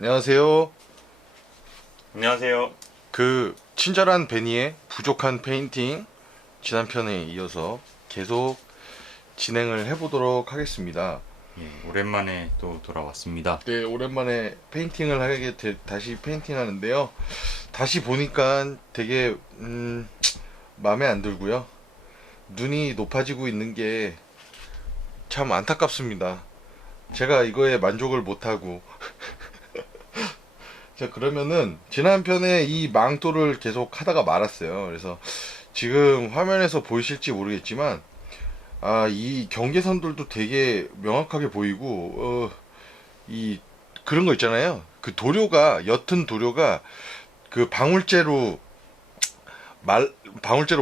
안녕하세요. 안녕하세요. 그 친절한 베니의 부족한 페인팅 지난 편에 이어서 계속 진행을 해보도록 하겠습니다. 예, 오랜만에 또 돌아왔습니다. 네, 오랜만에 페인팅을 다시 페인팅 하는데요. 다시 보니까 되게 마음에 안 들고요. 눈이 높아지고 있는 게 참 안타깝습니다. 제가 이거에 만족을 못하고 자, 그러면은 지난 편에 이 망토를 계속 하다가 말았어요. 그래서 지금 화면에서 보이실지 모르겠지만 이 경계선들도 되게 명확하게 보이고 이 그런 거 있잖아요. 그 도료가 옅은 도료가 그 방울제로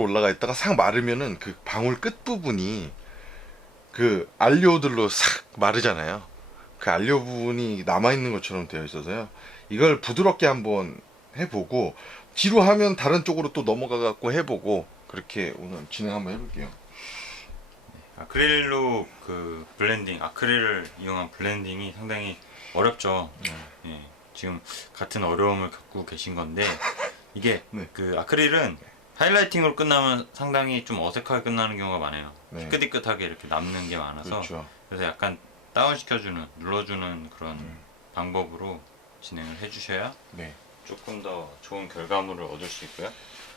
올라가 있다가 싹 마르면은 그 방울 끝 부분이 그 안료들로 싹 마르잖아요. 그 안료 부분이 남아있는 것처럼 되어 있어서요. 이걸 부드럽게 한번 해보고, 뒤로 하면 다른 쪽으로 또 넘어가갖고 해보고, 그렇게 오늘 진행 한번 해볼게요. 아크릴로 그 블렌딩, 아크릴을 이용한 블렌딩이 상당히 어렵죠. 예, 지금 같은 어려움을 겪고 계신 건데 이게 네. 그 아크릴은 하이라이팅으로 끝나면 상당히 좀 어색하게 끝나는 경우가 많아요. 네. 희끗희끗하게 이렇게 남는 게 많아서 그렇죠. 그래서 약간 다운시켜주는, 눌러주는 그런 방법으로 진행을 해주셔야 네. 조금 더 좋은 결과물을 얻을 수 있고요.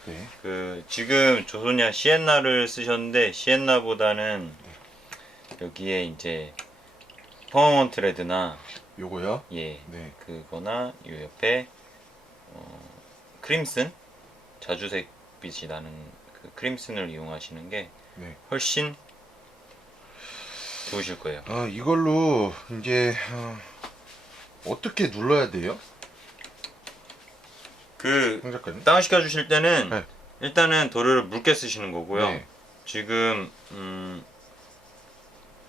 네. 그 지금 조소냐 시엔나를 쓰셨는데 시엔나보다는 여기에 이제 퍼머먼트 레드나 요거요? 예 네. 그거나 이 옆에 크림슨 자주색 빛이 나는 그 크림슨을 이용하시는 게 네. 훨씬 좋으실 거예요. 이걸로 이제 어떻게 눌러야 돼요? 그 황 작가님? 다운 시켜 주실 때는 네. 일단은 도료를 묽게 쓰시는 거고요. 네. 지금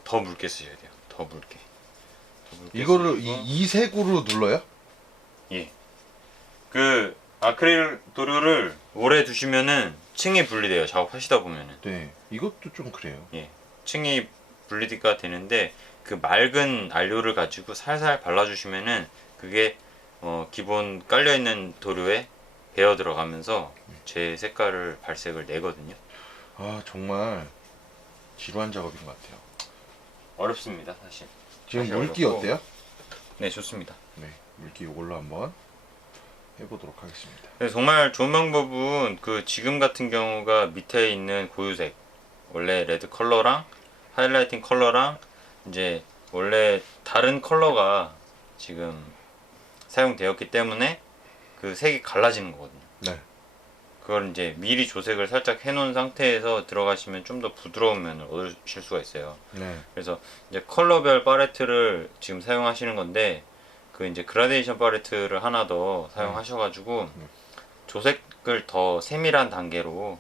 더 묽게 쓰셔야 돼요. 더 묽게. 이거를 쓰시고. 이 색으로 눌러요? 예. 그 아크릴 도료를 오래 두시면은 층이 분리돼요. 작업하시다 보면은. 네. 이것도 좀 그래요. 예. 층이 분리가 되는데 그 맑은 안료를 가지고 살살 발라주시면은 그게 기본 깔려 있는 도료에 배어 들어가면서 제 색깔을 발색을 내거든요. 정말 지루한 작업인 것 같아요. 어렵습니다, 사실. 지금 사실 물기 어렵고. 어때요? 네, 좋습니다. 네, 물기 이걸로 한번 해보도록 하겠습니다. 네, 정말 좋은 방법은 그 지금 같은 경우가 밑에 있는 고유색 원래 레드 컬러랑 하이라이팅 컬러랑 이제 원래 다른 컬러가 지금 사용되었기 때문에 그 색이 갈라지는 거거든요. 네. 그걸 이제 미리 조색을 살짝 해놓은 상태에서 들어가시면 좀 더 부드러운 면을 얻으실 수가 있어요. 네. 그래서 이제 컬러별 팔레트를 지금 사용하시는 건데 그 이제 그라데이션 팔레트를 하나 더 사용하셔가지고 조색을 더 세밀한 단계로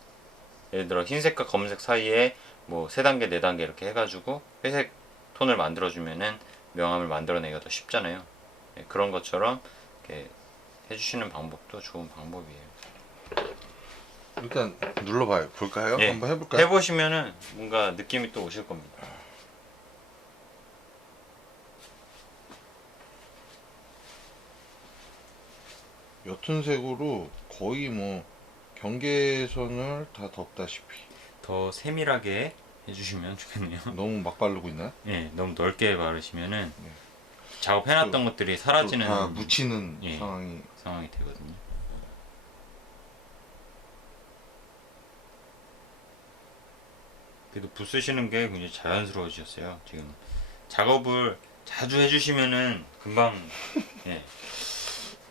예를 들어 흰색과 검은색 사이에 뭐 3단계, 4단계 이렇게 해가지고 회색 톤을 만들어주면은 명암을 만들어내기가 더 쉽잖아요. 예, 그런 것처럼 이렇게 해주시는 방법도 좋은 방법이에요. 일단 눌러봐요. 볼까요? 예, 한번 해볼까요? 해보시면은 뭔가 느낌이 또 오실 겁니다. 옅은 색으로 거의 뭐 경계선을 다 덮다시피. 더 세밀하게 해주시면 좋겠네요. 너무 막 바르고 있나요? 예, 너무 넓게 바르시면은 작업해놨던 것들이 사라지는 다 묻히는 예. 상황이. 상황이 되거든요. 그래도 붓 쓰시는 게 굉장히 자연스러워지셨어요. 지금 작업을 자주 해주시면은 금방 예,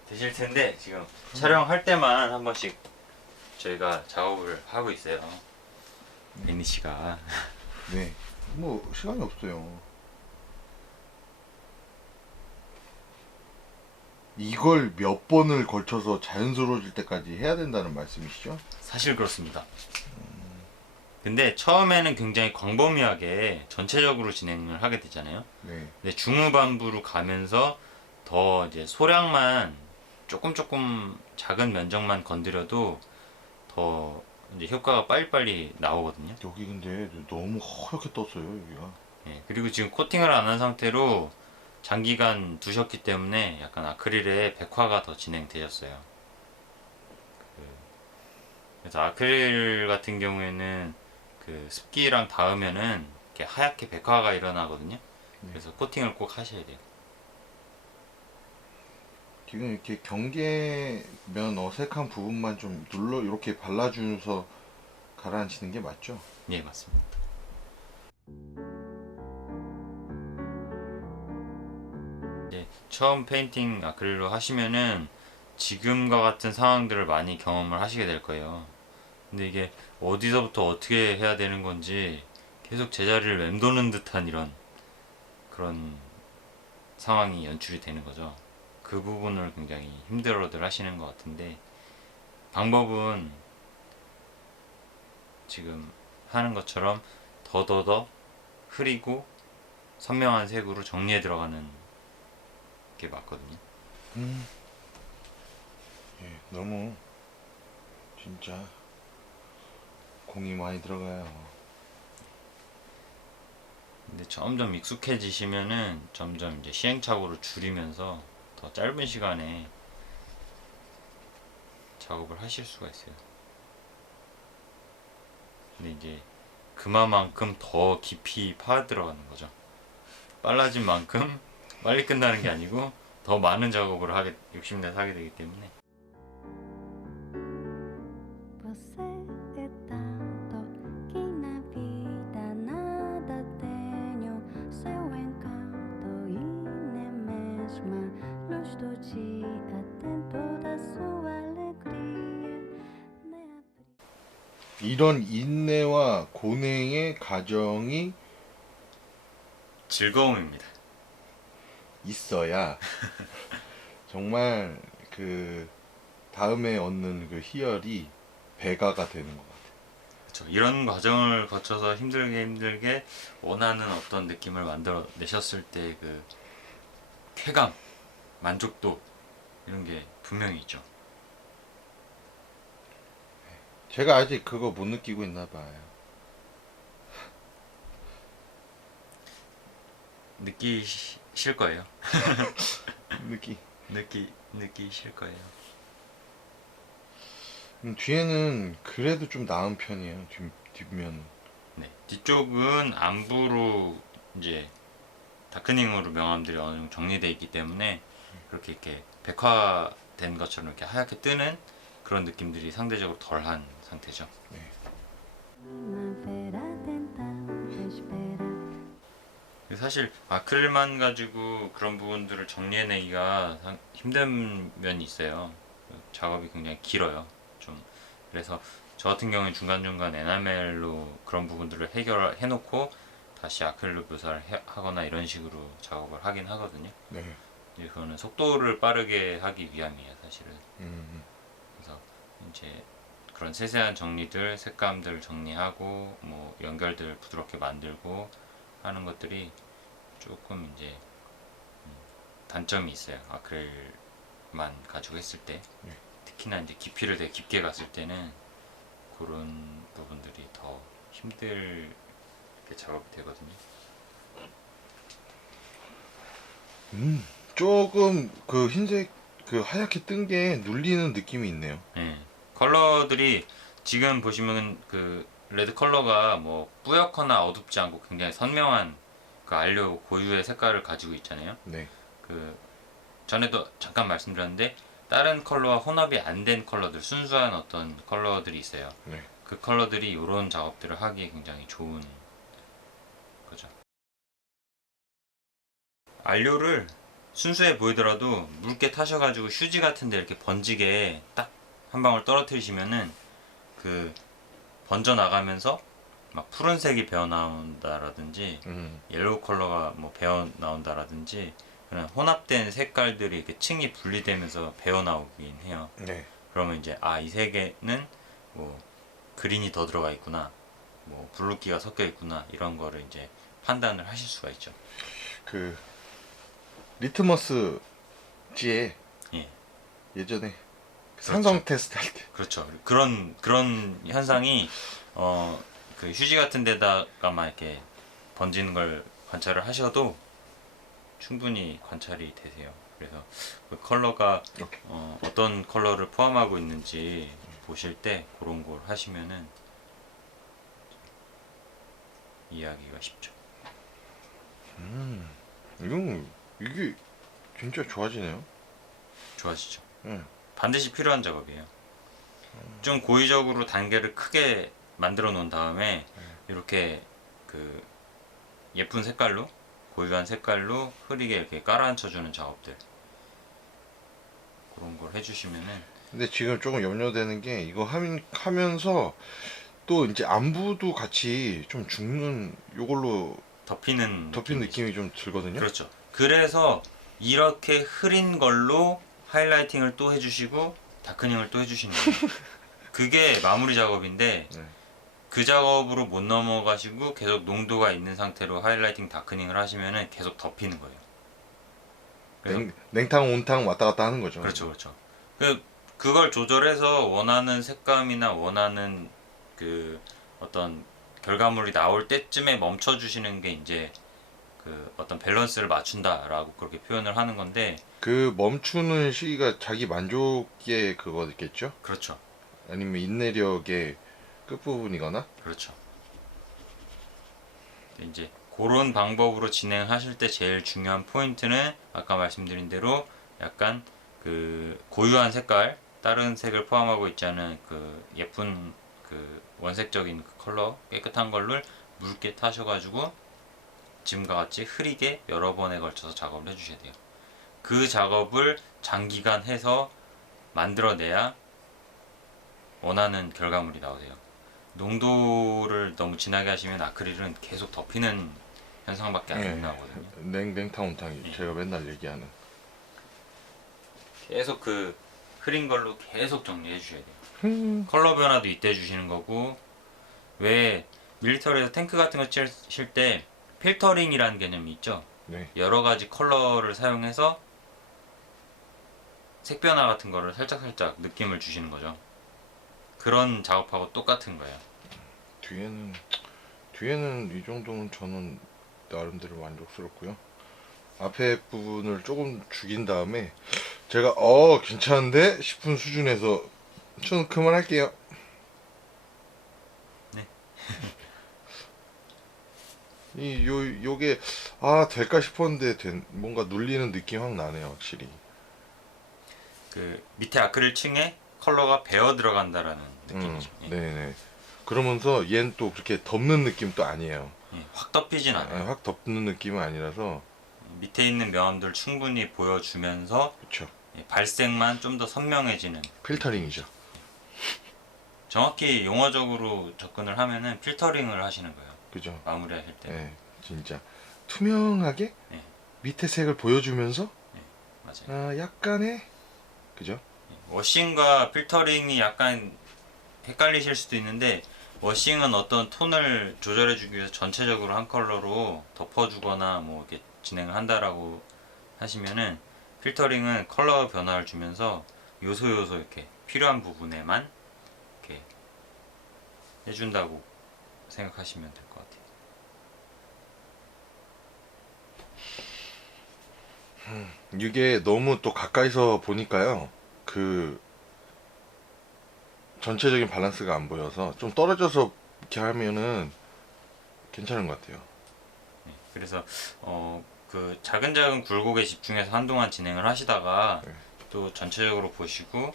되실 텐데 지금 촬영할 때만 한 번씩 저희가 작업을 하고 있어요. 베니 씨가 네. 뭐 시간이 없어요. 이걸 몇 번을 걸쳐서 자연스러워질 때까지 해야 된다는 말씀이시죠? 사실 그렇습니다. 근데 처음에는 굉장히 광범위하게 전체적으로 진행을 하게 되잖아요. 네. 근데 중후반부로 가면서 더 이제 소량만 조금 작은 면적만 건드려도 더 이제 효과가 빨리빨리 나오거든요. 여기 근데 너무 허옇게 떴어요, 여기가. 예, 그리고 지금 코팅을 안 한 상태로 장기간 두셨기 때문에 약간 아크릴의 백화가 더 진행되셨어요. 그래서 아크릴 같은 경우에는 그 습기랑 닿으면은 이렇게 하얗게 백화가 일어나거든요. 그래서 코팅을 꼭 하셔야 돼요. 지금 이렇게 경계면 어색한 부분만 좀 눌러 이렇게 발라주면서 가라앉히는 게 맞죠? 예, 맞습니다. 이제 처음 페인팅 아크릴로 하시면은 지금과 같은 상황들을 많이 경험을 하시게 될 거예요. 근데 이게 어디서부터 어떻게 해야 되는 건지 계속 제자리를 맴도는 듯한 이런 그런 상황이 연출이 되는 거죠. 그 부분을 굉장히 힘들어들 하시는 것 같은데, 방법은 지금 하는 것처럼 더더더 흐리고 선명한 색으로 정리해 들어가는 게 맞거든요. 예, 너무 진짜 공이 많이 들어가요. 근데 점점 익숙해지시면은 점점 이제 시행착오를 줄이면서 더 짧은 시간에 작업을 하실 수가 있어요. 근데 이제 그만큼 더 깊이 파 들어가는 거죠. 빨라진 만큼 빨리 끝나는 게 아니고 더 많은 작업을 하게 욕심내서 하게 되기 때문에. Você é tanto que na vida nada tenho seu encanto e nem mesmo a luz do dia tem toda a sua alegria. Nem abrir. 이런 인내와 고냉의 과정이 즐거움입니다. 있어야 정말 그 다음에 얻는 그 희열이 배가가 되는 것 같아요. 그렇죠. 이런 과정을 거쳐서 힘들게 원하는 어떤 느낌을 만들어 내셨을 때 그 쾌감, 만족도 이런 게 분명히 있죠. 제가 아직 그거 못 느끼고 있나 봐요. 느끼실 거예요. 느끼실 거예요. 뒤에는 그래도 좀 나은 편이에요. 뒷면은. 네. 뒤쪽은 안부로 이제 다크닝으로 명암들이 어느 정도 정리되어 있기 때문에 그렇게 이렇게 백화된 것처럼 이렇게 하얗게 뜨는 그런 느낌들이 상대적으로 덜한 상태죠. Primavera tentando esperar. 사실 아크릴만 가지고 그런 부분들을 정리해내기가 힘든 면이 있어요. 작업이 굉장히 길어요. 좀 그래서 저 같은 경우는 중간중간 에나멜로 그런 부분들을 해결해놓고 다시 아크릴로 묘사를 하거나 이런 식으로 작업을 하긴 하거든요. 네. 이제 그거는 속도를 빠르게 하기 위함이에요, 사실은. 그래서 이제 그런 세세한 정리들, 색감들 정리하고 뭐 연결들 부드럽게 만들고 하는 것들이 조금 이제 단점이 있어요. 아크릴만 가지고 했을 때. 네. 특히나 이제 깊이를 되게 깊게 갔을 때는 그런 부분들이 더 힘들게 작업이 되거든요. 조금 그 흰색 그 하얗게 뜬 게 눌리는 느낌이 있네요. 예. 컬러들이 지금 보시면 그 레드 컬러가 뭐 뿌옇거나 어둡지 않고 굉장히 선명한 그 알료 고유의 색깔을 가지고 있잖아요. 네. 그 전에도 잠깐 말씀드렸는데 다른 컬러와 혼합이 안 된 컬러들, 순수한 어떤 컬러들이 있어요. 네. 그 컬러들이 이런 작업들을 하기에 굉장히 좋은 거죠. 알료를 순수해 보이더라도 묽게 타셔가지고 휴지 같은데 이렇게 번지게 딱 한 방울 떨어뜨리시면은 그 번져 나가면서 막 푸른색이 배어 나온다라든지 옐로우 컬러가 뭐 배어 나온다라든지 그런 혼합된 색깔들이 이렇게 층이 분리되면서 배어 나오긴 해요. 네. 그러면 이제 아, 이 색에는 뭐 그린이 더 들어가 있구나, 뭐 블루기가 섞여 있구나, 이런 거를 이제 판단을 하실 수가 있죠. 그 리트머스지에 예, 예전에 산성 그렇죠. 테스트 할 때 그렇죠. 그런 현상이 그 휴지 같은 데다가만 이렇게 번지는 걸 관찰을 하셔도 충분히 관찰이 되세요. 그래서 그 컬러가 이렇게. 어떤 컬러를 포함하고 있는지 보실 때 그런 걸 하시면은 이해하기가 쉽죠. 이게 진짜 좋아지네요. 좋아지죠. 응. 반드시 필요한 작업이에요. 좀 고의적으로 단계를 크게 만들어 놓은 다음에 이렇게 그 예쁜 색깔로 고유한 색깔로 흐리게 이렇게 깔아앉혀주는 작업들 그런 걸 해주시면은 근데 지금 조금 염려되는 게 이거 하면서 또 이제 안부도 같이 좀 죽는 요걸로 덮이는 덮인 느낌이 느낌이 좀 들거든요. 그렇죠. 그래서 이렇게 흐린 걸로 하이라이팅을 또 해주시고 다크닝을 또 해주시는 거예요. 그게 마무리 작업인데 네. 그 작업으로 못 넘어가시고 계속 농도가 있는 상태로 하이라이팅 다크닝을 하시면은 계속 덮이는 거예요. 그래서 냉탕 온탕 왔다 갔다 하는 거죠. 그렇죠, 그렇죠. 그걸 조절해서 원하는 색감이나 원하는 그 어떤 결과물이 나올 때쯤에 멈춰 주시는 게 이제 그 어떤 밸런스를 맞춘다라고 그렇게 표현을 하는 건데 그 멈추는 시기가 자기 만족의 그거겠죠? 그렇죠, 아니면 인내력의 끝부분이거나? 그렇죠. 이제 그런 방법으로 진행하실 때 제일 중요한 포인트는 아까 말씀드린 대로 약간 그 고유한 색깔, 다른 색을 포함하고 있지 않은 그 예쁜 그 원색적인 그 컬러 깨끗한 걸로 묽게 타셔가지고 지금과 같이 흐리게 여러 번에 걸쳐서 작업을 해주셔야 돼요. 그 작업을 장기간 해서 만들어내야 원하는 결과물이 나오세요. 농도를 너무 진하게 하시면 아크릴은 계속 덮이는 현상밖에 안 나거든요. 냉탕 온탕이 제가 맨날 얘기하는. 계속 그 흐린 걸로 계속 정리해 주셔야 돼요. 컬러 변화도 이때 주시는 거고 왜 밀리터리에서 탱크 같은 거 칠 때 필터링이라는 개념이 있죠. 네. 여러 가지 컬러를 사용해서 색 변화 같은 거를 살짝살짝 느낌을 주시는 거죠. 그런 작업하고 똑같은 거예요. 뒤에는 이 정도면 저는 나름대로 만족스럽고요. 앞에 부분을 조금 죽인 다음에 제가 괜찮은데 싶은 수준에서 저는 그만할게요. 네. 요게 될까 싶었는데 뭔가 눌리는 느낌 확 나네요, 확실히. 그 밑에 아크릴 층에 컬러가 배어 들어간다라는 느낌이죠. 예. 네네. 그러면서 얘는 또 그렇게 덮는 느낌도 아니에요. 예, 확 덮이진 않아요. 확 덮는 느낌은 아니라서. 밑에 있는 명암들 충분히 보여주면서 그쵸. 예, 발색만 좀 더 선명해지는. 필터링이죠. 정확히 용어적으로 접근을 하면은 필터링을 하시는 거예요. 그죠. 마무리하실 때. 네, 진짜 투명하게 네. 밑에 색을 보여주면서 맞아요. 약간의 그죠? 워싱과 필터링이 약간 헷갈리실 수도 있는데 워싱은 어떤 톤을 조절해주기 위해서 전체적으로 한 컬러로 덮어주거나 뭐 이렇게 진행을 한다라고 하시면은 필터링은 컬러 변화를 주면서 요소 이렇게 필요한 부분에만 이렇게 해준다고 생각하시면 될 것 같아요. 이게 너무 또 가까이서 보니까요. 그 전체적인 밸런스가 안 보여서 좀 떨어져서 이렇게 하면은 괜찮은 것 같아요. 네, 그래서 그 작은 굴곡에 집중해서 한동안 진행을 하시다가 네. 또 전체적으로 보시고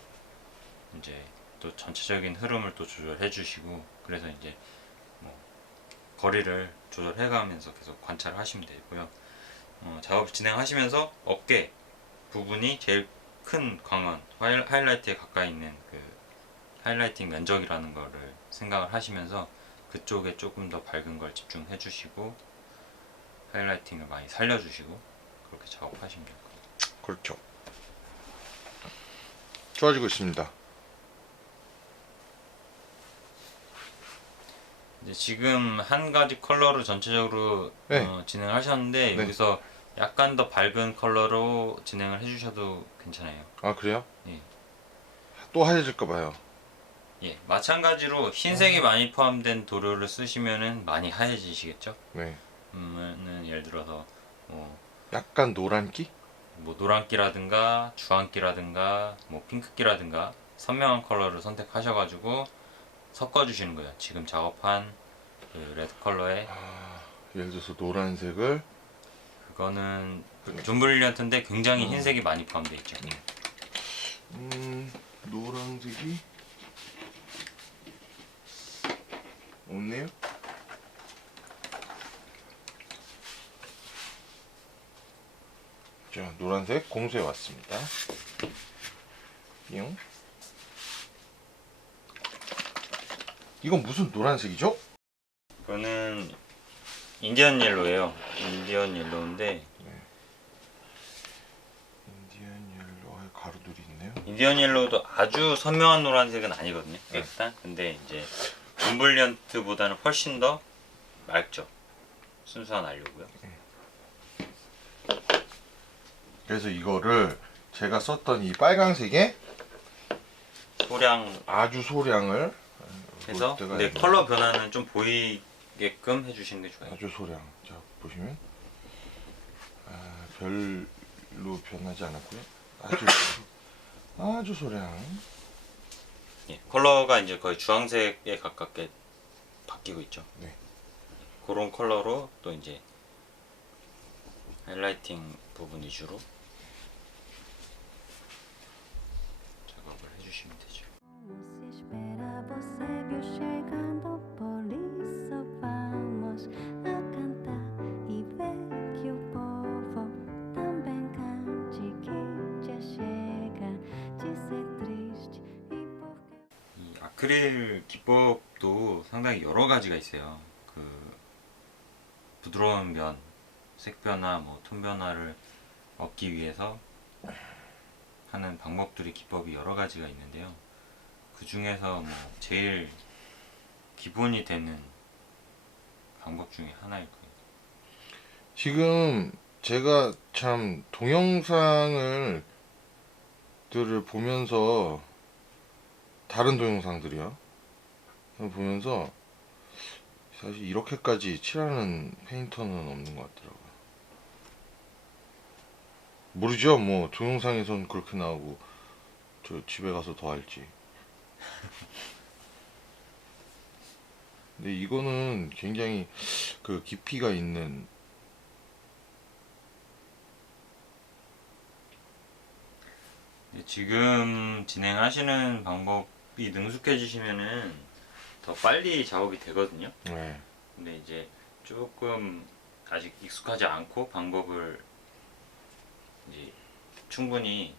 이제 또 전체적인 흐름을 또 조절해 주시고 그래서 이제 뭐 거리를 조절해 가면서 계속 관찰을 하시면 되고요. 작업 진행하시면서 어깨 부분이 제일 큰 광원 하이라이트에 가까이 있는 그 하이라이팅 면적이라는 거를 생각을 하시면서 그쪽에 조금 더 밝은 걸 집중해 주시고 하이라이팅을 많이 살려 주시고 그렇게 작업하시면 될 거예요. 그렇죠. 좋아지고 있습니다. 이제 지금 한 가지 컬러로 전체적으로 네. 진행을 하셨는데 네. 여기서 약간 더 밝은 컬러로 진행을 해주셔도 괜찮아요. 아, 그래요? 예. 또 하얘질까 봐요. 예, 마찬가지로 흰색이 많이 포함된 도료를 쓰시면은 많이 하얘지시겠죠? 네. 예를 들어서 뭐 약간 노란기? 뭐 노란기라든가 주황기라든가 뭐 핑크기라든가 선명한 컬러를 선택하셔가지고 섞어주시는 거예요. 지금 작업한 그 레드 컬러에 예를 들어서 노란색을 그거는 존 브릴리언트인데 굉장히 흰색이 많이 포함되어 있죠. 노란색이 없네요. 자, 노란색 공수해 왔습니다. 뿅. 이건 무슨 노란색이죠? 이거는 인디언 옐로예요. 인디언 옐로인데 인디언 옐로에 가루들이 있네요. 인디언 옐로우도 아주 선명한 노란색은 아니거든요. 일단 근데 이제 존 브릴리언트보다는 훨씬 더 맑죠. 순수한 알료고요. 그래서 이거를 제가 썼던 이 빨강색에 소량 아주 소량을 해서 볼 때가 근데 있네요. 컬러 변화는 좀 보이게끔 해주시는 게 좋아요. 아주 소량. 자, 보시면 별로 변하지 않았고요. 아주 소량. 예, 컬러가 이제 거의 주황색에 가깝게 바뀌고 있죠. 네. 그런 컬러로 또 이제 하이라이팅 부분 위주로 작업을 해주시면 되죠. Como se espera, você viu chegando, por isso vamos a cantar e ver que o povo também cante que já chega de ser triste e porque 이 아크릴 기법도 상당히 여러 가지가 있어요. 그 부드러운 면, 색 변화, 뭐 톤 변화를 얻기 위해서 하는 방법들이 기법이 여러 가지가 있는데요. 그 중에서 뭐 제일 기본이 되는 방법 중에 하나일 거예요. 지금 제가 참 동영상을 들을 보면서 다른 동영상들이요. 보면서 사실 이렇게까지 칠하는 페인터는 없는 것 같더라고요. 모르죠. 뭐 동영상에선 그렇게 나오고 저 집에 가서 더 알지. 근데 이거는 굉장히 그 깊이가 있는 지금 진행하시는 방법이 능숙해지시면은 더 빨리 작업이 되거든요. 네. 근데 이제 조금 아직 익숙하지 않고 방법을 이제 충분히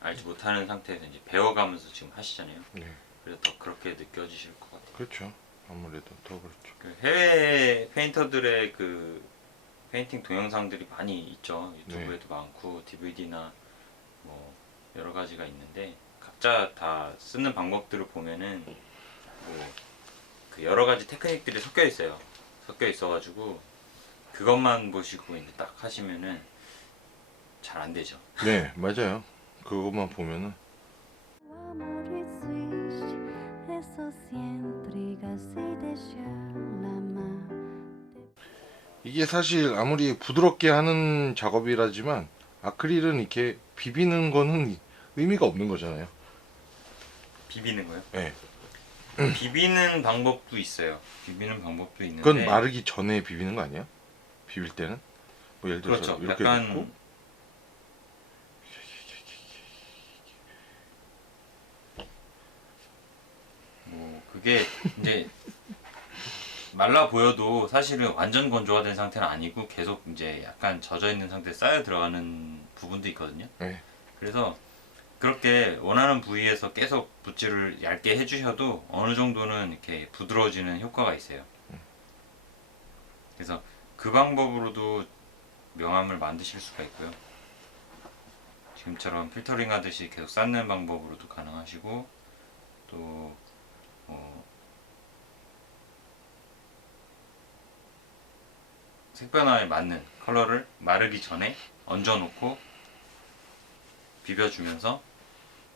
알지 못하는 상태에서 이제 배워가면서 지금 하시잖아요. 네. 그래서 더 그렇게 느껴지실 것 같아요. 그렇죠. 아무래도 더 그렇죠. 그 해외 페인터들의 그 페인팅 동영상들이 많이 있죠. 유튜브에도 많고 DVD나 뭐 여러 가지가 있는데 각자 다 쓰는 방법들을 보면은 뭐 그 여러 가지 테크닉들이 섞여 있어요. 섞여 있어가지고 그것만 보시고 이제 딱 하시면은 잘 안 되죠. 네, 맞아요. 그것만 보면은 o amor existe, é só se entregar, se deixar amar. 이게 사실 아무리 부드럽게 하는 작업이라지만 아크릴은 이렇게 비비는 거는 의미가 없는 거잖아요. 비비는 거요? 네. 비비는 방법도 있어요. 비비는 방법도 있는데 그건 마르기 전에 비비는 거 아니에요? 비빌 때는? 뭐 예를 들어서 그렇죠. 이렇게 약간 놓고 뭐 그게 이제 말라 보여도 사실은 완전 건조화된 상태는 아니고 계속 이제 약간 젖어 있는 상태에 쌓여 들어가는 부분도 있거든요. 네. 그래서 그렇게 원하는 부위에서 계속 붓질을 얇게 해주셔도 어느 정도는 이렇게 부드러워지는 효과가 있어요. 그래서 그 방법으로도 명암을 만드실 수가 있고요. 지금처럼 필터링 하듯이 계속 쌓는 방법으로도 가능하시고 또 색변화에 맞는 컬러를 마르기 전에 얹어놓고 비벼주면서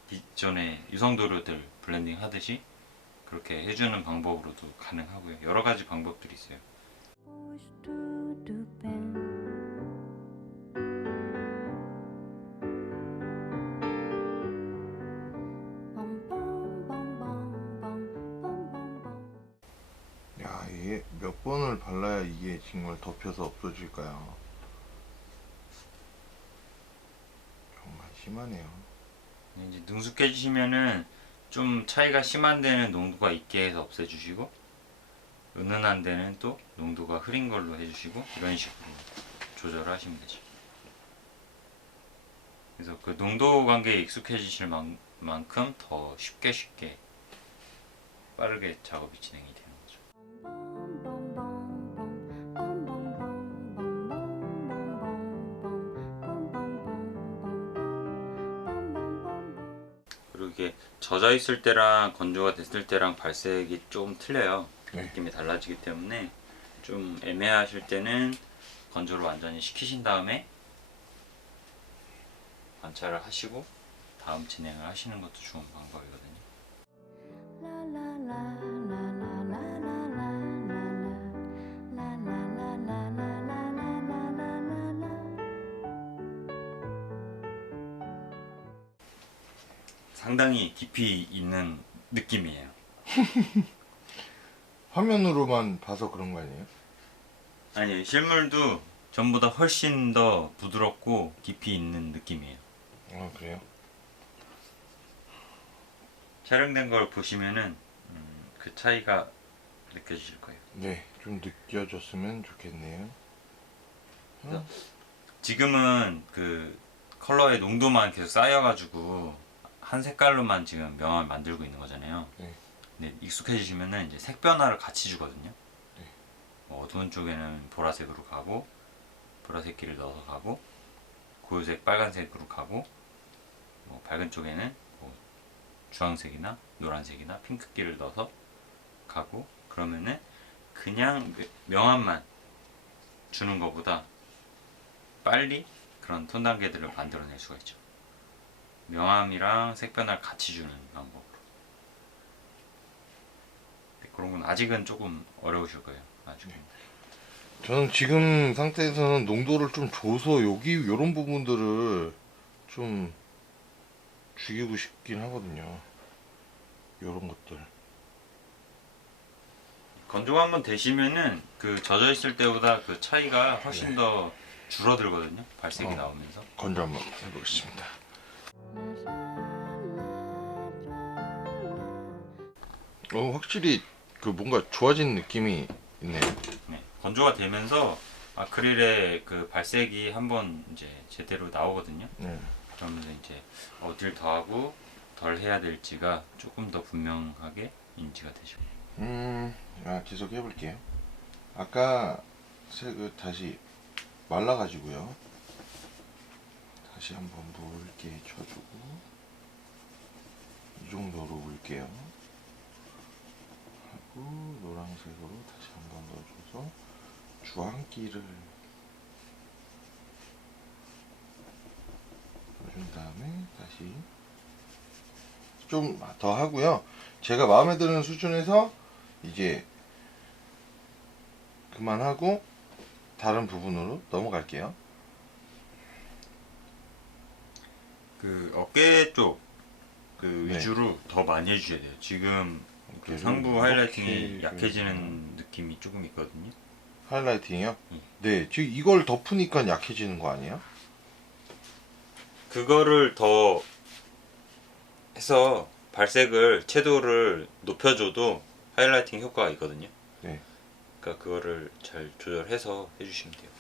기존의 유성도료들 블렌딩 하듯이 그렇게 해주는 방법으로도 가능하고요. 여러 가지 방법들이 있어요. Depois tudo bem. Bom, bom, bom, bom, bom, bom, bom, bom. 야, 이게 몇 번을 발라야 이게 정말 덮여서 없어질까요? 정말 심하네요. 이제 능숙해지시면은 좀 차이가 심한 데는 농도가 있게 해서 없애주시고 은은한 데는 또 농도가 흐린 걸로 해주시고 이런 식으로 조절을 하시면 되죠. 그래서 그 농도 관계에 익숙해지실 만큼 더 쉽게 빠르게 작업이 진행이 되는 거죠. Bom, bom, bom, bom, bom, bom, bom, bom, bom, bom, bom, bom, bom, bom, bom, bom. 그리고 이게 젖어 있을 때랑 건조가 됐을 때랑 발색이 좀 틀려요. 네. 느낌이 달라지기 때문에 좀 애매하실 때는 건조를 완전히 식히신 다음에 관찰을 하시고 다음 진행을 하시는 것도 좋은 방법이거든요. La la la la la la la la la la la la la la la la la. 상당히 깊이 있는 느낌이에요. 화면으로만 봐서 그런 거 아니에요? 아니 실물도 전보다 훨씬 더 부드럽고 깊이 있는 느낌이에요. 아, 그래요? 촬영된 걸 보시면은 그 차이가 느껴지실 거예요. 네, 좀 느껴졌으면 좋겠네요. 지금은 그 컬러의 농도만 계속 쌓여가지고 한 색깔로만 지금 명암을 만들고 있는 거잖아요. 네. 근데 익숙해지시면은 이제 색 변화를 같이 주거든요. 네. 뭐 어두운 쪽에는 보라색으로 가고 보라색기를 넣어서 가고 고유색 빨간색으로 가고 뭐 밝은 쪽에는 뭐 주황색이나 노란색이나 핑크기를 넣어서 가고 그러면은 그냥 명암만 주는 것보다 빨리 그런 톤 단계들을 만들어낼 수가 있죠. 명암이랑 색 변화를 같이 주는 방법으로. 그런 건 아직은 조금 어려우실 거예요. 나중에. 저는 지금 상태에서는 농도를 좀 줘서 여기 요런 부분들을 좀 죽이고 싶긴 하거든요. 요런 것들. 건조가 한번 되시면은 그 젖어 있을 때보다 그 차이가 훨씬 더 줄어들거든요. 발색이 나오면서. 건조 한번 해보겠습니다. 확실히 그 뭔가 좋아진 느낌이 있네요. 네, 건조가 되면서 아크릴의 그 발색이 한번 이제 제대로 나오거든요. 네. 그러면서 이제 어딜 더 하고 덜 해야 될지가 조금 더 분명하게 인지가 되죠. 계속 해볼게요. 아까 색을 다시 말라가지고요. 다시 한번 묽게 쳐주고 이 정도로 올게요. 하고 노란색으로 다시 한번 넣어줘서 주황기를 넣어준 다음에 다시 좀 더 하고요. 제가 마음에 드는 수준에서 이제 그만하고 다른 부분으로 넘어갈게요. 그 어깨 쪽 그 네. 위주로 더 많이 해주셔야 돼요. 지금 그 어깨를 상부 이렇게 하이라이팅이 해줘야 약해지는 느낌이 조금 있거든요. 하이라이팅이요? 네, 지금 이걸 덮으니까 약해지는 거 아니에요? 그거를 더 해서 발색을 채도를 높여줘도 하이라이팅 효과가 있거든요. 네. 그러니까 그거를 잘 조절해서 해주시면 돼요.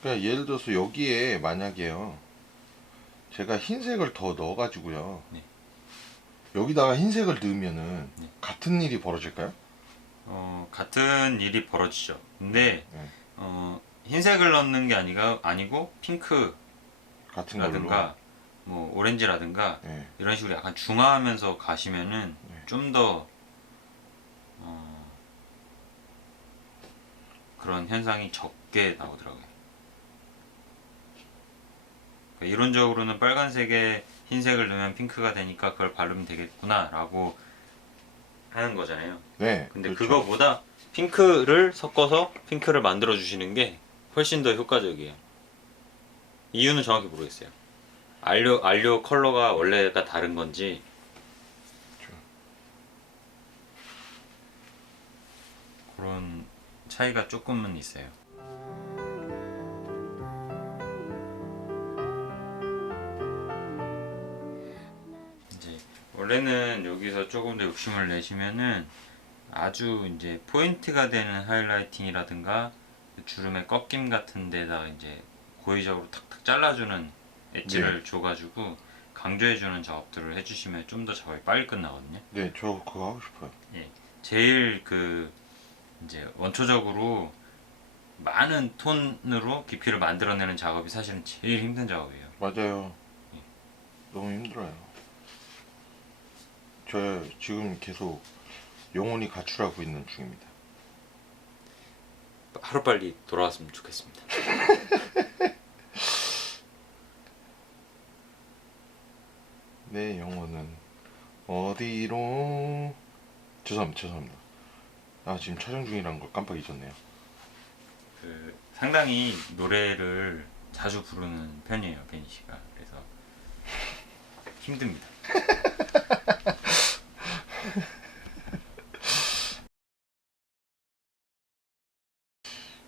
그러니까 예를 들어서 여기에 만약에요, 제가 흰색을 더 넣어가지고요. 네. 여기다가 흰색을 넣으면은 네. 같은 일이 벌어질까요? 같은 일이 벌어지죠. 근데 네. 흰색을 넣는 게 아니고 같은 걸로. 핑크라든가 뭐 오렌지라든가 네. 이런 식으로 약간 중화하면서 가시면은 네. 좀 더 그런 현상이 적게 나오더라고요. 그러니까 이론적으로는 빨간색에 흰색을 넣으면 핑크가 되니까 그걸 바르면 되겠구나 라고 하는 거잖아요. 네. 근데 그렇죠. 그거보다 핑크를 섞어서 핑크를 만들어 주시는 게 훨씬 더 효과적이에요. 이유는 정확히 모르겠어요. 알료 컬러가 원래가 다른 건지. 그런 차이가 조금은 있어요. 이제 원래는 여기서 조금 더 욕심을 내시면은 아주 이제 포인트가 되는 하이라이팅이라든가 주름의 꺾임 같은 데다가 이제 고의적으로 탁탁 잘라주는 엣지를 줘가지고 강조해주는 작업들을 해주시면 좀 더 작업이 빨리 끝나거든요. 네, 저 그거 하고 싶어요. 예, 제일 그 이제 원초적으로 많은 톤으로 깊이를 만들어내는 작업이 사실은 제일 힘든 작업이에요. 맞아요. 너무 힘들어요. 저 지금 계속 영혼이 가출하고 있는 중입니다. 하루빨리 돌아왔으면 좋겠습니다. 내 영혼은 어디로? 죄송합니다. 아, 지금 촬영 중이라는 걸 깜빡 잊었네요. 그 상당히 노래를 자주 부르는 편이에요, 베니 씨가. 그래서 힘듭니다.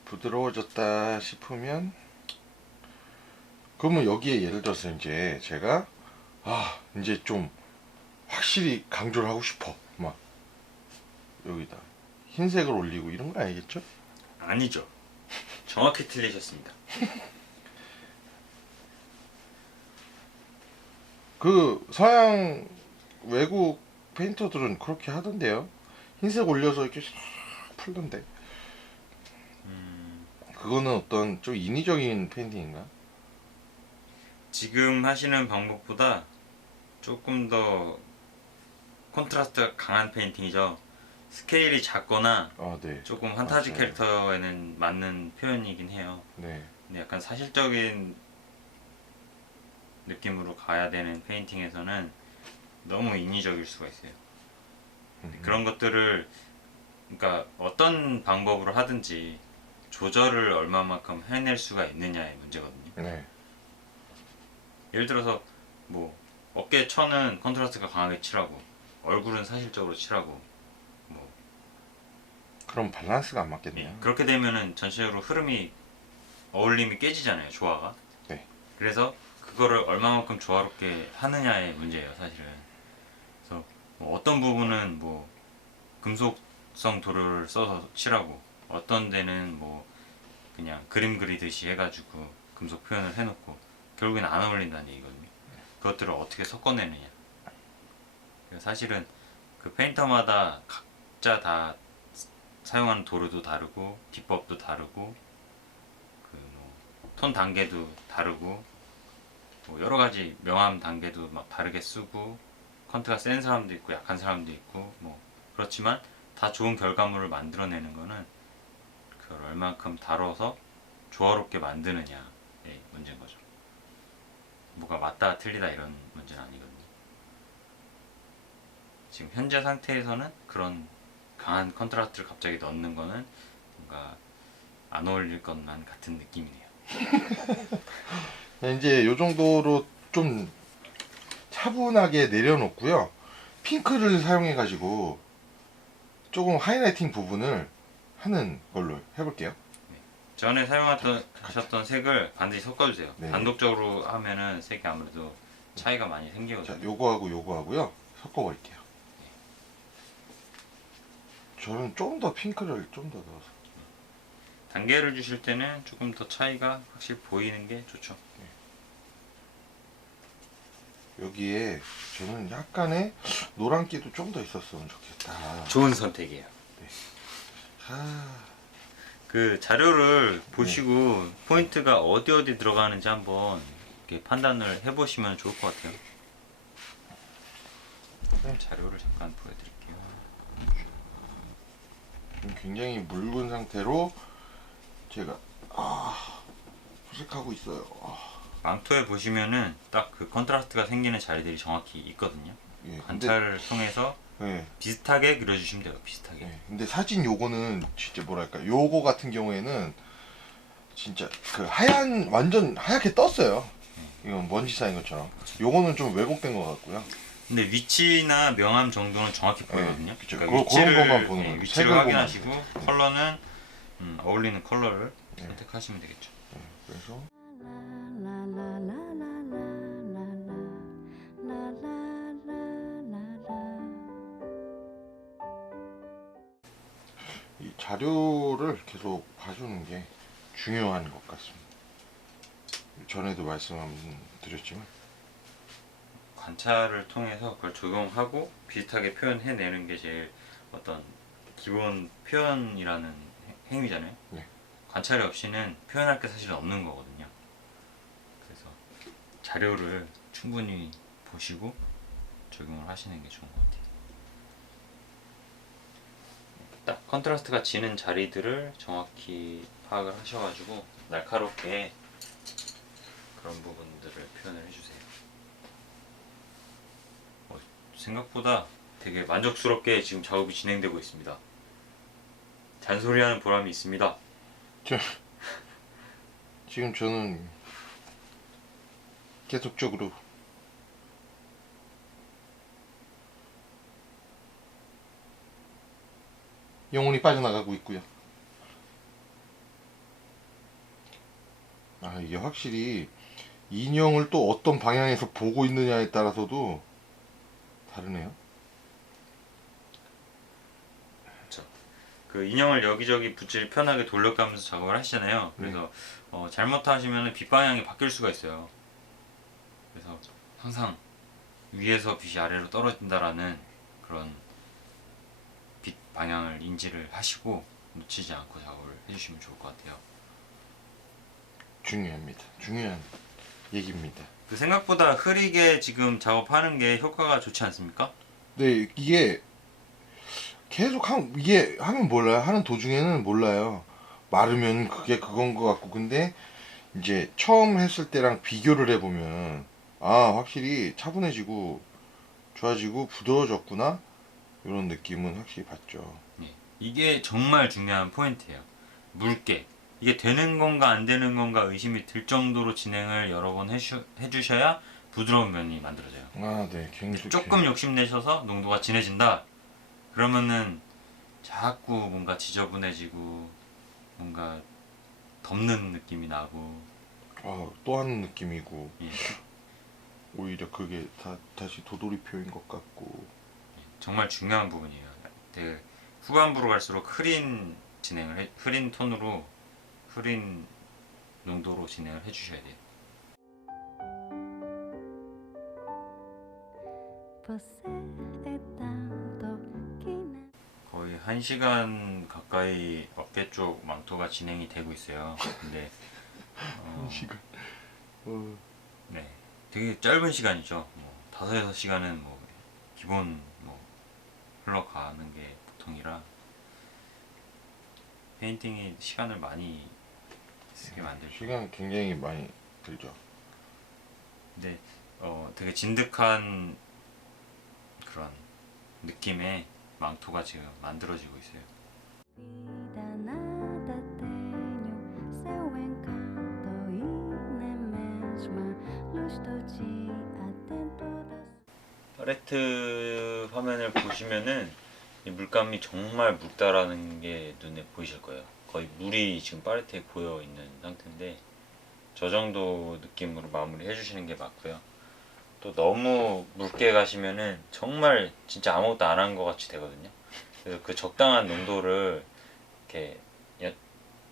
부드러워졌다 싶으면 그러면 여기에 예를 들어서 이제 제가 이제 좀 확실히 강조를 하고 싶어 막 여기다 흰색을 올리고 이런 거 아니겠죠? 아니죠. 정확히 틀리셨습니다. 그 서양 외국 페인터들은 그렇게 하던데요. 흰색 올려서 이렇게 싹 풀던데. 그거는 어떤 좀 인위적인 페인팅인가? 지금 하시는 방법보다 조금 더 콘트라스트가 강한 페인팅이죠. 스케일이 작거나 네. 조금 판타지 맞아요. 캐릭터에는 맞는 표현이긴 해요. 네. 근데 약간 사실적인 느낌으로 가야 되는 페인팅에서는 너무 인위적일 수가 있어요. 그런 것들을 그러니까 어떤 방법으로 하든지 조절을 얼마만큼 해낼 수가 있느냐의 문제거든요. 네. 예를 들어서 뭐 어깨 천은 컨트라스트가 강하게 칠하고 얼굴은 사실적으로 칠하고 뭐 그럼 밸런스가 안 맞겠네요. 그렇게 되면은 전체적으로 흐름이 어울림이 깨지잖아요, 조화가. 네. 그래서 그거를 얼마만큼 조화롭게 하느냐의 문제예요, 사실은. 그래서 뭐 어떤 부분은 뭐 금속성 도료를 써서 칠하고 어떤 데는 뭐 그냥 그림 그리듯이 해가지고 금속 표현을 해놓고 결국엔 안 어울린다는 얘기거든요. 그것들을 어떻게 섞어내느냐. 사실은 그 페인터마다 각자 다 사용하는 도료도 다르고 기법도 다르고 그 톤 단계도 다르고 뭐 여러 가지 명암 단계도 막 다르게 쓰고 컨트가 센 사람도 있고 약한 사람도 있고 뭐 그렇지만 다 좋은 결과물을 만들어내는 거는 그걸 얼만큼 다뤄서 조화롭게 만드느냐의 문제인 거죠. 뭐가 맞다 틀리다 이런 문제는 아니거든요. 지금 현재 상태에서는 그런 강한 컨트라스트를 갑자기 넣는 거는 뭔가 안 어울릴 것만 같은 느낌이네요. 이제 요 정도로 좀 차분하게 내려놓고요. 핑크를 사용해 가지고 조금 하이라이팅 부분을 하는 걸로 해볼게요. 전에 사용하셨던 색을 반드시 섞어주세요. 네. 단독적으로 하면은 색이 아무래도 차이가 많이 생기거든요. 자, 요거하고 요거하고요. 섞어버릴게요. 저는 좀 더 핑크를 좀 더 넣어서. 단계를 주실 때는 조금 더 차이가 확실히 보이는 게 좋죠. 여기에 저는 약간의 노란기도 좀 더 있었으면 좋겠다. 좋은 선택이에요. 아, 그 자료를 보시고 포인트가 어디 들어가는지 한번 이렇게 판단을 해보시면 좋을 것 같아요. 자료를 잠깐 보여드릴게요. 굉장히 묽은 상태로 제가 수색하고 있어요. 망토에 보시면은 딱 그 컨트라스트가 생기는 자리들이 정확히 있거든요. 예, 근데 관찰을 통해서 예, 비슷하게 그려주시면 돼요. 비슷하게. 예. 근데 사진 요거는 진짜 뭐랄까 요거 같은 경우에는 진짜 그 하얀 완전 하얗게 떴어요. 이건 먼지 쌓인 것처럼. 요거는 좀 왜곡된 것 같고요. 근데 위치나 명암 정도는 정확히 보이거든요. 그쵸. 그러니까 그런 것만 보는 거예요. 위치를 색을 확인하시고 보면 안 컬러는 어울리는 컬러를 네. 선택하시면 되겠죠. 그래서 이 자료를 계속 봐주는 게 중요한 것 같습니다. 전에도 말씀드렸지만 관찰을 통해서 그걸 적용하고 비슷하게 표현해내는 게 제일 어떤 기본 표현이라는 행위잖아요. 네. 관찰이 없이는 표현할 게 사실 없는 거거든요. 그래서 자료를 충분히 보시고 적용을 하시는 게 좋은 것 같아요. 딱 컨트라스트가 지는 자리들을 정확히 파악을 하셔가지고 날카롭게 그런 부분들을 표현을 해주세요. 생각보다 되게 만족스럽게 지금 작업이 진행되고 있습니다. 잔소리하는 보람이 있습니다. 지금 저는 계속적으로 영혼이 빠져나가고 있고요. 아, 이게 확실히 인형을 또 어떤 방향에서 보고 있느냐에 따라서도 다르네요. 그 인형을 여기저기 붓질 편하게 돌려가면서 작업을 하시잖아요. 그래서 잘못하시면 빛 방향이 바뀔 수가 있어요. 그래서 항상 위에서 빛이 아래로 떨어진다라는 그런 빛 방향을 인지를 하시고 놓치지 않고 작업을 해주시면 좋을 것 같아요. 중요합니다. 중요한 얘기입니다. 그 생각보다 흐리게 지금 작업하는 게 효과가 좋지 않습니까? 네, 이게 계속 이게 하면 몰라요. 하는 도중에는 몰라요. 마르면 그게 그건 것 같고, 근데 이제 처음 했을 때랑 비교를 해보면 아, 확실히 차분해지고 좋아지고 부드러워졌구나, 이런 느낌은 확실히 받죠. 네. 이게 정말 중요한 포인트예요. 물개. 이게 되는 건가 안 되는 건가 의심이 들 정도로 진행을 여러 번 해주셔야 부드러운 면이 만들어져요. 아, 네, 굉장히 조금 욕심내셔서 농도가 진해진다? 그러면은 자꾸 뭔가 지저분해지고 뭔가 덮는 느낌이 나고 또 하는 느낌이고, 예. 오히려 그게 다시 도돌이표인 것 같고. 정말 중요한 부분이에요. 되게 후반부로 갈수록 흐린 톤으로 흐린 농도로 진행을 해주셔야 돼요. Você é tanto que não. 거의 1시간 가까이 어깨 쪽 망토가 진행이 되고 있어요. 근데 시간. 네, 되게 짧은 시간이죠. 뭐 5, 6시간은 뭐 기본 뭐 흘러가는 게 보통이라 페인팅이 시간을 많이 쓰게 만들죠. 시간 굉장히 많이 들죠. 근데 되게 진득한 그런 느낌의 망토가 지금 만들어지고 있어요. Vida nada tenho, seu encanto e nem mesmo a luz do dia tem toda. 팔레트 화면을 보시면은 이 물감이 정말 묽다라는 게 눈에 보이실 거예요. 거의 물이 지금 팔레트에 고여 있는 상태인데 저 정도 느낌으로 마무리 해주시는 게 맞고요. 또 너무 묽게 가시면은 정말 진짜 아무것도 안 한 것 같이 되거든요. 그래서 그 적당한 농도를 이렇게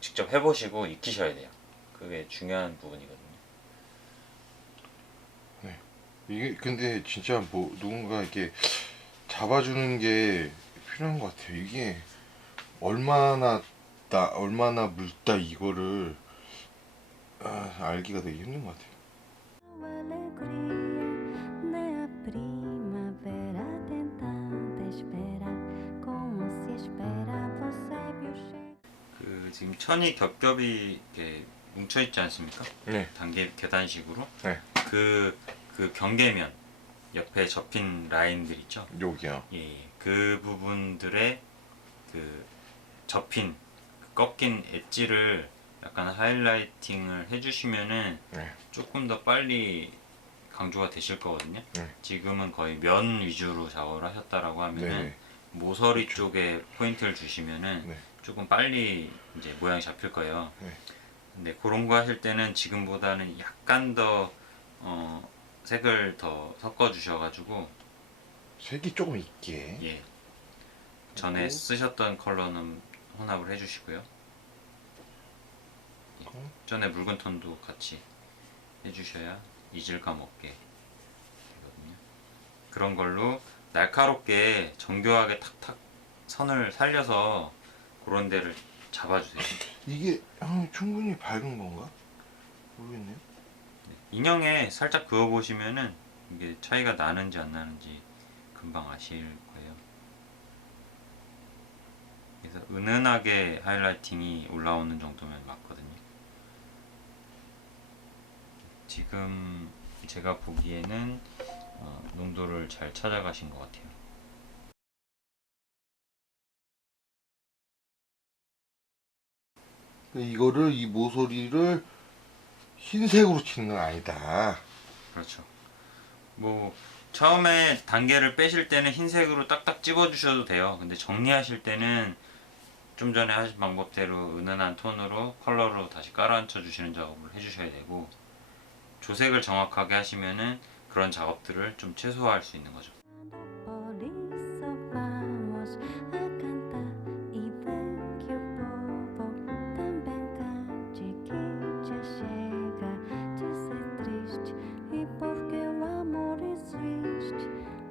직접 해보시고 익히셔야 돼요. 그게 중요한 부분이거든요. 이게 근데 진짜 뭐 누군가 이렇게 잡아주는 게 필요한 것 같아요. 이게 얼마나 묽다 이거를 알기가 되게 힘든 것 같아요. Alegria, nem a primavera tem tanta espera como se espera você viu chegar. 그 지금 천이 겹겹이 이렇게 뭉쳐 있지 않습니까? 네. 단계 계단식으로. 네. 그 경계면 옆에 접힌 라인들 있죠. 여기요. 예, 예. 그 부분들의 그 접힌 그 꺾인 엣지를 약간 하이라이팅을 해주시면은 네. 조금 더 빨리 강조가 되실 거거든요. 네. 지금은 거의 면 위주로 작업을 하셨다라고 하면은 네. 모서리 쪽에 포인트를 주시면은 네. 조금 빨리 이제 모양이 잡힐 거예요. 네. 근데 그런 거 하실 때는 지금보다는 약간 더 색을 더 섞어 주셔가지고 색이 조금 있게. 예 전에 그리고 쓰셨던 컬러는 혼합을 해주시고요. 예. 전에 묽은 톤도 같이 해주셔야 이질감 없게 되거든요. 그런 걸로 날카롭게 정교하게 탁탁 선을 살려서 그런 데를 잡아주세요. 이게 충분히 밝은 건가? 모르겠네요. 인형에 살짝 그어 보시면은 이게 차이가 나는지 안 나는지 금방 아실 거예요. 그래서 은은하게 하이라이팅이 올라오는 정도면 맞거든요. 지금 제가 보기에는 농도를 잘 찾아가신 것 같아요. 이거를 이 모서리를 흰색으로 치는 건 아니다. 그렇죠. 뭐 처음에 단계를 빼실 때는 흰색으로 딱딱 집어 주셔도 돼요. 근데 정리하실 때는 좀 전에 하신 방법대로 은은한 톤으로 컬러로 다시 깔아앉혀 주시는 작업을 해주셔야 되고, 조색을 정확하게 하시면은 그런 작업들을 좀 최소화할 수 있는 거죠. Por isso vamos a cantar e ver que o povo também cante que já chega de ser triste e porque o amor existe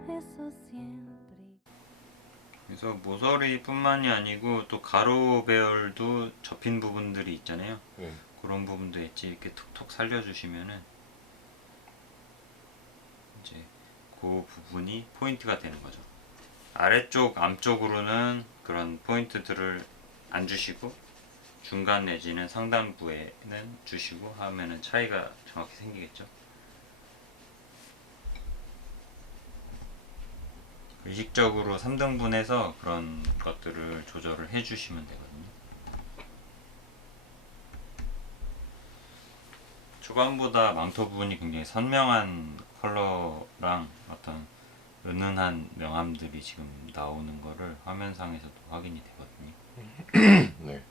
isso sempre. 그래서 모서리뿐만이 아니고 또 가로 배열도 접힌 부분들이 있잖아요. 네. 그런 부분도 엣지 이렇게 톡톡 살려주시면은 이제 그 부분이 포인트가 되는 거죠. 아래쪽 앞쪽으로는 그런 포인트들을 안 주시고 중간 내지는 상단부에는 주시고 하면은 차이가 정확히 생기겠죠. 의식적으로 3등분해서 그런 것들을 조절을 해주시면 되거든요. 초반보다 망토 부분이 굉장히 선명한 컬러랑 어떤 은은한 명암들이 지금 나오는 거를 화면상에서도 확인이 되거든요. 네.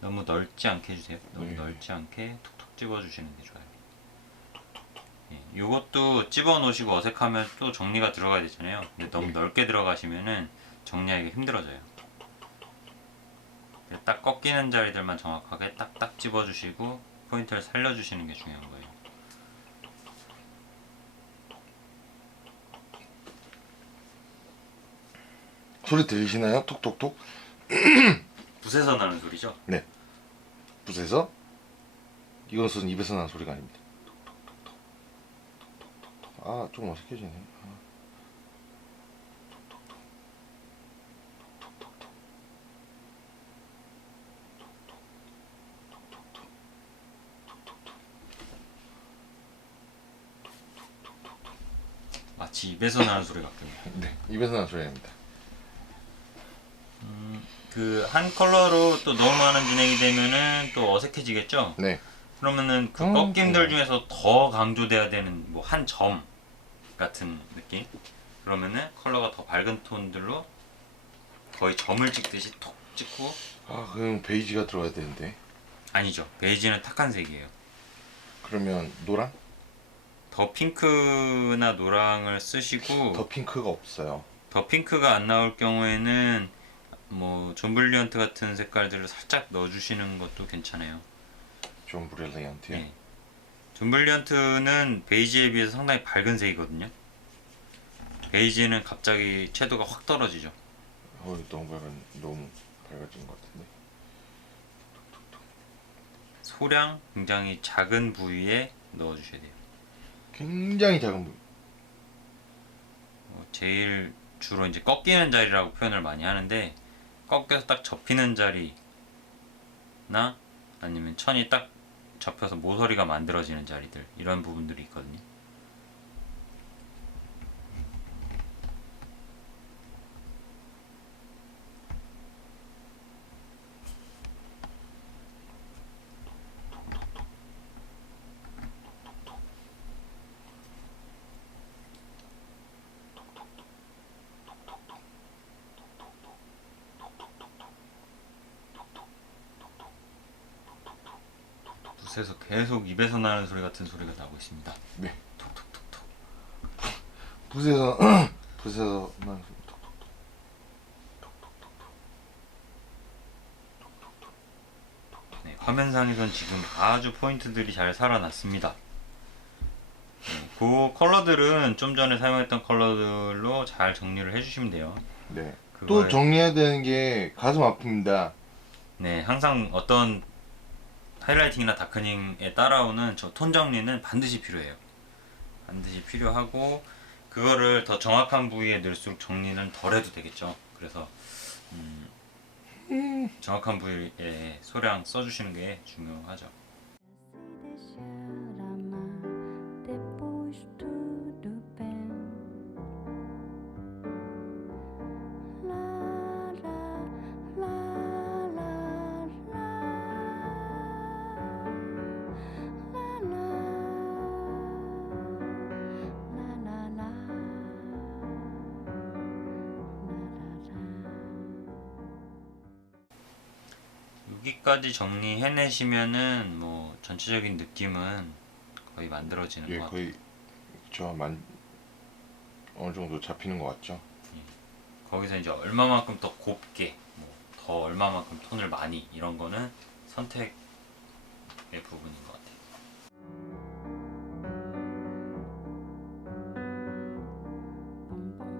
너무 넓지 않게 해주세요. 너무 네. 넓지 않게 툭툭 집어주시는 게 좋아요. 예, 요것도 집어 놓으시고 어색하면 또 정리가 들어가야 되잖아요. 근데 너무 네. 넓게 들어가시면은 정리하기가 힘들어져요. 딱 꺾이는 자리들만 정확하게 딱딱 집어주시고 포인트를 살려주시는 게 중요한 거예요. 소리 들리시나요? 톡톡톡. 붓에서 나는 소리죠? 네. 붓에서 이것은 입에서 나는 소리가 아닙니다. 톡톡톡톡. 톡톡톡톡. 아, 좀 어색해지네. 톡톡톡. 톡톡톡톡. 톡톡톡. 톡톡톡. 마치 입에서 나는 소리 같군요. 네, 입에서 나는 소리입니다. 그 한 컬러로 또 너무 많은 진행이 되면은 또 어색해지겠죠? 네. 그러면은 그 꺾임들 중에서 더 강조돼야 되는 뭐 한 점 같은 느낌? 그러면은 컬러가 더 밝은 톤들로 거의 점을 찍듯이 톡 찍고. 아, 그럼 베이지가 들어가야 되는데. 아니죠. 베이지는 탁한 색이에요. 그러면 노랑? 더 핑크나 노랑을 쓰시고 더 핑크가 없어요. 더 핑크가 안 나올 경우에는 뭐 존 브릴리언트 같은 색깔들을 살짝 넣어주시는 것도 괜찮아요. 존 브릴리언트요? 네. 존 브릴리언트는 베이지에 비해서 상당히 밝은 색이거든요. 베이지는 갑자기 채도가 확 떨어지죠. 너무 밝아진 것 같은데. 소량 굉장히 작은 부위에 넣어주셔야 돼요. 굉장히 작은 부위. 제일 주로 이제 꺾이는 자리라고 표현을 많이 하는데, 꺾여서 딱 접히는 자리나 아니면 천이 딱 접혀서 모서리가 만들어지는 자리들, 이런 부분들이 있거든요. 붓에서 계속 입에서 나는 소리 같은 소리가 나고 있습니다. 네. 톡톡톡톡. 붓에서 붓에서 난 네, 화면상에선 지금 아주 포인트들이 잘 살아났습니다. 네, 그 컬러들은 좀 전에 사용했던 컬러들로 잘 정리를 해주시면 돼요. 네. 또 그거에- 정리해야 되는 게 가슴 아픕니다. 네, 항상 어떤 하이라이팅이나 다크닝에 따라오는 저 톤 정리는 반드시 필요해요. 반드시 필요하고, 그거를 더 정확한 부위에 넣을수록 정리는 덜 해도 되겠죠. 그래서 정확한 부위에 소량 써주시는 게 중요하죠. Se deixar amar, depois tudo bem. La la la la la la la la 여기까지 정리해내시면은 뭐 전체적인 느낌은 거의 만들어지는 예, 것 같아요. 거의 어느 정도 잡히는 것 같죠. 거기서 이제 얼마만큼 더 곱게, 뭐 더 얼마만큼 톤을 많이, 이런 거는 선택의 부분인 것 같아요. Bom, bom, bom, bom.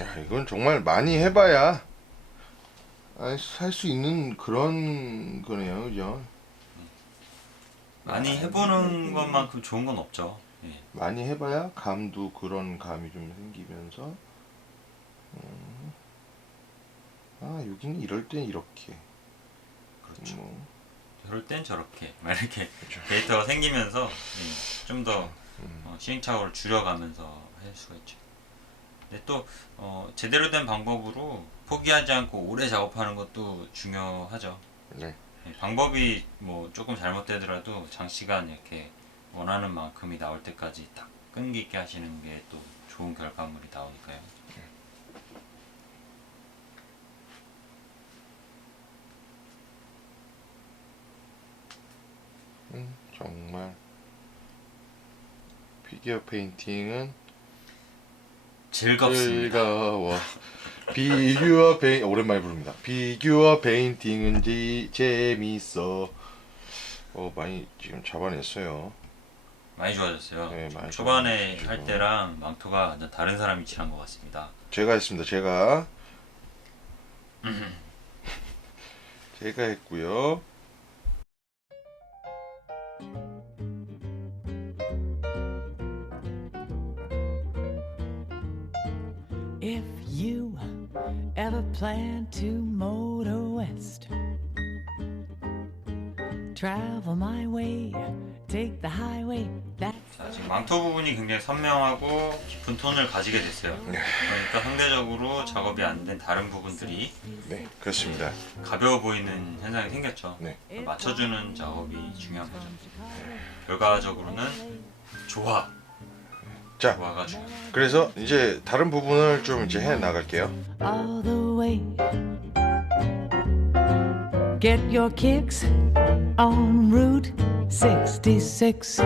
야, 이건 정말 많이 해봐야 살 수 있는 그런 거네요, 그죠? 많이 해보는 것만큼 좋은 건 없죠. 예. 많이 해봐야 감도 그런 감이 좀 생기면서 여기는 이럴 땐 이렇게 그렇죠. 뭐, 저럴 땐 저렇게 막 이렇게 그렇죠. 데이터가 생기면서 좀 더 음. 시행착오를 줄여가면서 할 수가 있죠. 근데 또 제대로 된 방법으로 포기하지 않고 오래 작업하는 것도 중요하죠. 네. 방법이 뭐 조금 잘못되더라도 장시간 이렇게 원하는 만큼이 나올 때까지 딱 끈기 있게 하시는 게 또 좋은 결과물이 나오니까요. 정말 피규어 페인팅은 즐겁습니다. 즐거워. 오랜만에 부릅니다. 피규어 페인팅은 재밌어. 많이 지금 잡아냈어요. 많이 좋아졌어요. 네, 많이 초반에 좋아졌죠. 할 때랑 망토가 완전 다른 사람이 칠한 것 같습니다. 제가 했습니다. 제가 했고요. If you ever plan to motor west, travel my way, take the highway. That's 자, 지금 망토 부분이 굉장히 선명하고 깊은 톤을 가지게 됐어요. 그러니까 상대적으로 작업이 안 된 다른 부분들이 네, 그렇습니다. 가벼워 보이는 현상이 생겼죠. 네. 맞춰주는 작업이 중요한 거죠. 결과적으로는 조화가 자, 중요해요. 그래서 이제 다른 부분을 좀 이제 해 나갈게요. all the way. Get your kicks on Route 66.